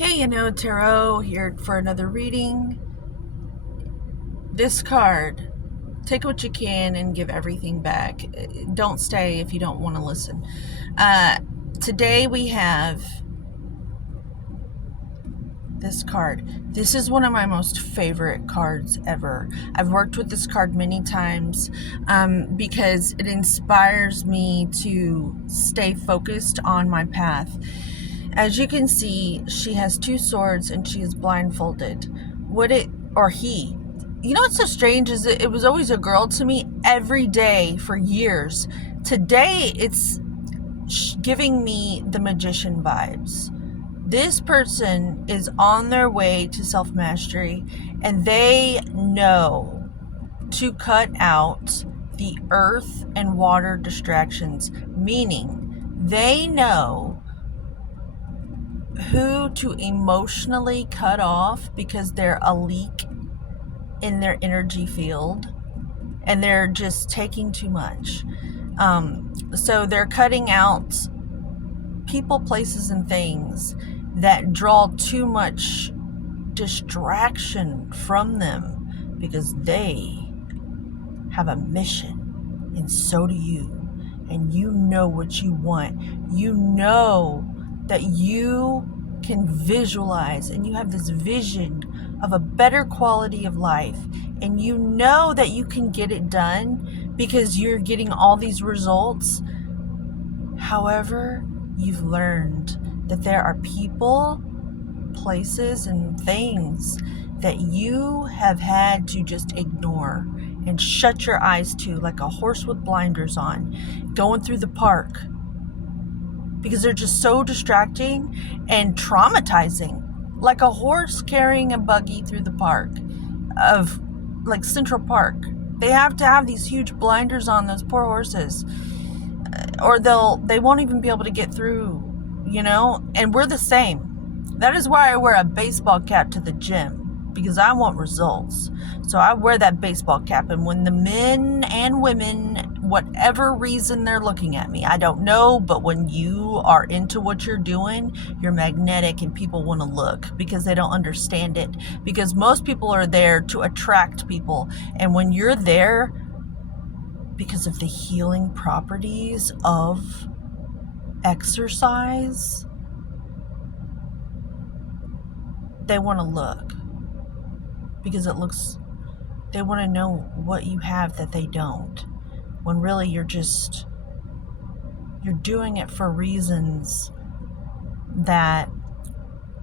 Okay, Tarot here for another reading. This card, take what you can and give everything back. Don't stay if you don't want to listen. Today we have this card. This is one of my most favorite cards ever. I've worked with this card many times because it inspires me to stay focused on my path. As you can see, she has two swords and she is blindfolded. He. You know what's so strange is it was always a girl to me every day for years. Today, it's giving me the magician vibes. This person is on their way to self-mastery and they know to cut out the earth and water distractions, meaning they know who to emotionally cut off because they're a leak in their energy field and they're just taking too much. So they're cutting out people, places, and things that draw too much distraction from them because they have a mission, and so do you. And you know what you want. You know that you can visualize and you have this vision of a better quality of life, and you know that you can get it done because you're getting all these results. However, you've learned that there are people, places, and things that you have had to just ignore and shut your eyes to, like a horse with blinders on, going through the park, because they're just so distracting and traumatizing. Like a horse carrying a buggy through the park of like Central Park. They have to have these huge blinders on, those poor horses, or they won't even be able to get through, and we're the same. That is why I wear a baseball cap to the gym, because I want results. So I wear that baseball cap, and when the men and women, whatever reason they're looking at me, I don't know, but when you are into what you're doing, you're magnetic and people want to look because they don't understand it. Because most people are there to attract people, and when you're there because of the healing properties of exercise, they want to look because they want to know what you have that they don't, when really you're doing it for reasons that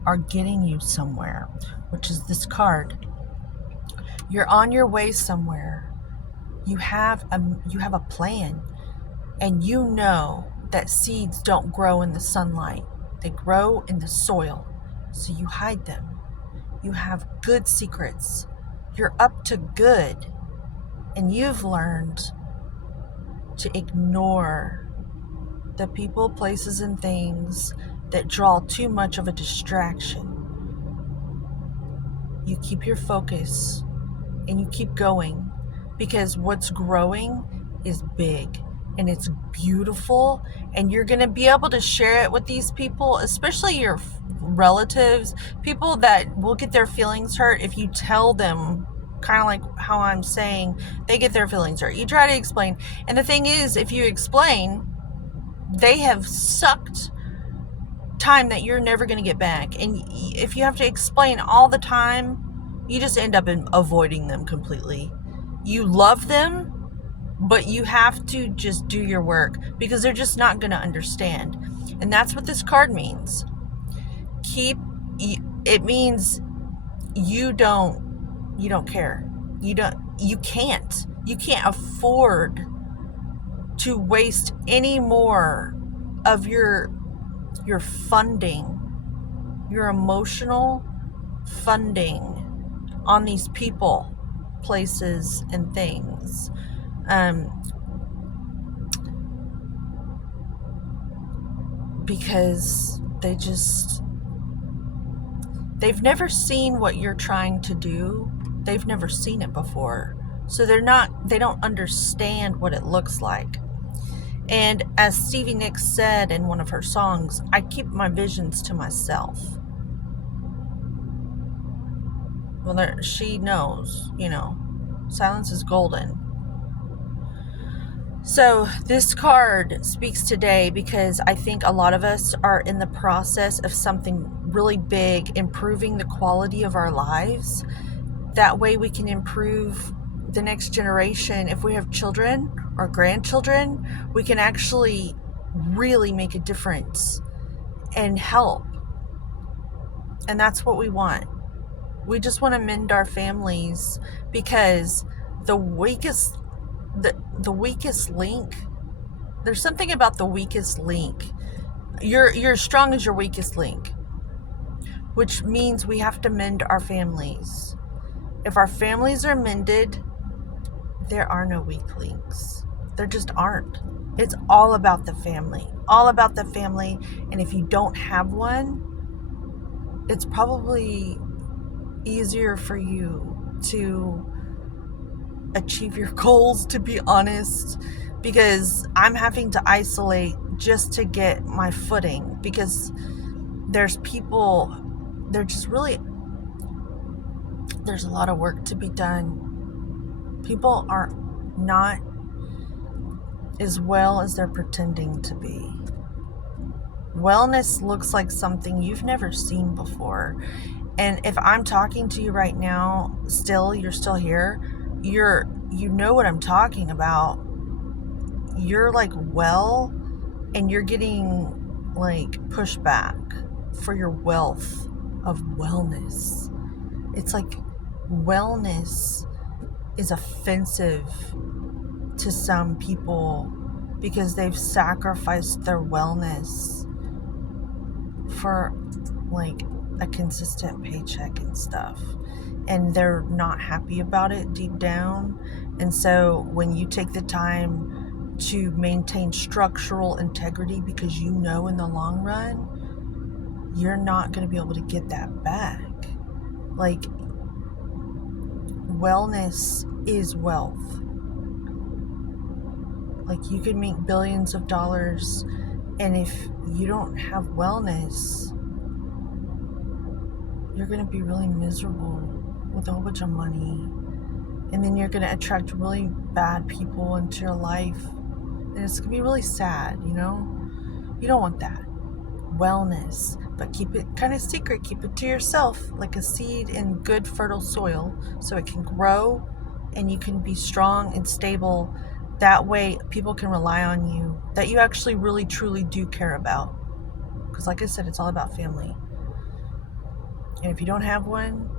are getting you somewhere, which is this card. You're on your way somewhere. You have a plan, and you know that seeds don't grow in the sunlight. They grow in the soil. So you hide them. You have good secrets. You're up to good. And you've learned to ignore the people, places, and things that draw too much of a distraction. You keep your focus and you keep going, because what's growing is big and it's beautiful, and you're going to be able to share it with these people, especially your relatives, people that will get their feelings hurt if you tell them, kind of like how I'm saying, they get their feelings hurt. You try to explain, and the thing is, if you explain, they have sucked time that you're never going to get back. And if you have to explain all the time, you just end up avoiding them completely. You love them, but you have to just do your work because they're just not going to understand. And that's what this card means. It means you don't care. You can't afford to waste any more of your funding, your emotional funding on these people, places, and things. Because they've never seen what you're trying to do. They've never seen it before. So they don't understand what it looks like. And as Stevie Nicks said in one of her songs, I keep my visions to myself. Well, she knows, silence is golden. So this card speaks today because I think a lot of us are in the process of something really big, improving the quality of our lives. That way we can improve the next generation. If we have children or grandchildren, we can actually really make a difference and help. And that's what we want. We just want to mend our families, because the weakest link, there's something about the weakest link. You're as strong as your weakest link, which means we have to mend our families. If our families are mended, there are no weak links. There just aren't. It's all about the family. All about the family. And if you don't have one, it's probably easier for you to achieve your goals, to be honest, because I'm having to isolate just to get my footing, because there's people, there's a lot of work to be done. People are not as well as they're pretending to be. Wellness looks like something you've never seen before. And if I'm talking to you right now, you're still here, you know what I'm talking about. You're like, well, and you're getting like pushback for your wealth of wellness. It's like wellness is offensive to some people because they've sacrificed their wellness for like a consistent paycheck and stuff, and they're not happy about it deep down. And so when you take the time to maintain structural integrity, because you know in the long run you're not going to be able to get that back. Like, wellness is wealth. Like, you could make billions of dollars, and if you don't have wellness, you're going to be really miserable with a whole bunch of money. And then you're going to attract really bad people into your life. And it's going to be really sad, You don't want that. Wellness. But keep it kind of secret. Keep it to yourself, like a seed in good, fertile soil, so it can grow and you can be strong and stable. That way people can rely on you, that you actually really, truly do care about. Because like I said, it's all about family. And if you don't have one,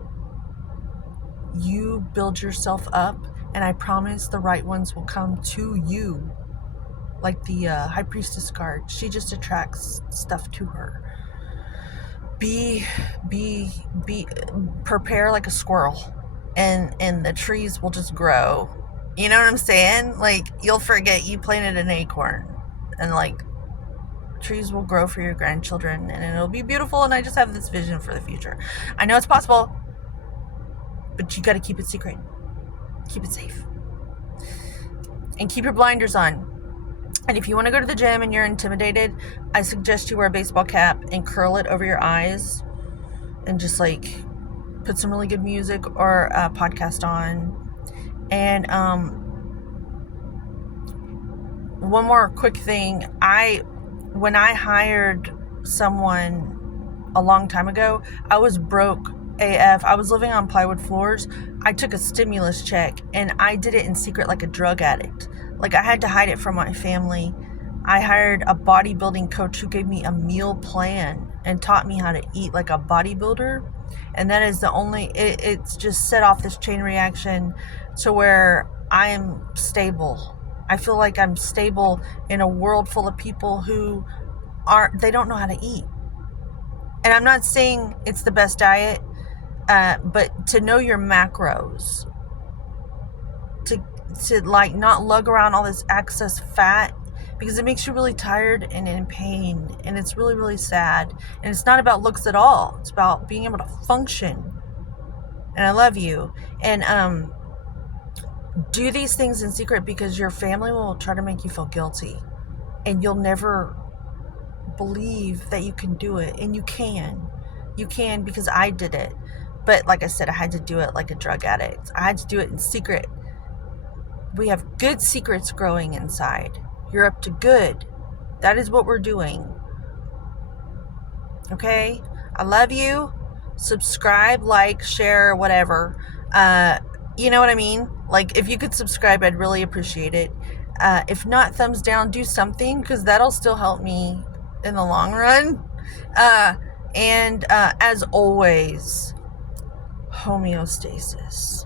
you build yourself up, and I promise the right ones will come to you. Like the High Priestess card, she just attracts stuff to her. Prepare like a squirrel, and the trees will just grow. You know what I'm saying? Like, you'll forget you planted an acorn, and like, trees will grow for your grandchildren, and it'll be beautiful. And I just have this vision for the future. I know it's possible, but you got to keep it secret. Keep it safe. And keep your blinders on. And if you want to go to the gym and you're intimidated, I suggest you wear a baseball cap and curl it over your eyes, and just like put some really good music or a podcast on. And one more quick thing. When I hired someone a long time ago, I was broke AF. I was living on plywood floors. I took a stimulus check, and I did it in secret like a drug addict. Like, I had to hide it from my family. I hired a bodybuilding coach who gave me a meal plan and taught me how to eat like a bodybuilder. And that is it's just set off this chain reaction to where I am stable. I feel like I'm stable in a world full of people who they don't know how to eat. And I'm not saying it's the best diet, but to know your macros, to like not lug around all this excess fat, because it makes you really tired and in pain, and it's really, really sad. And it's not about looks at all. It's about being able to function. And I love you. And do these things in secret, because your family will try to make you feel guilty, and you'll never believe that you can do it. And you can, because I did it. But like I said, I had to do it like a drug addict. I had to do it in secret. We have good secrets growing inside. You're up to good. That is what we're doing. Okay? I love you. Subscribe, like, share, whatever. You know what I mean? Like, if you could subscribe, I'd really appreciate it. If not, thumbs down, do something, because that'll still help me in the long run. And as always, homeostasis.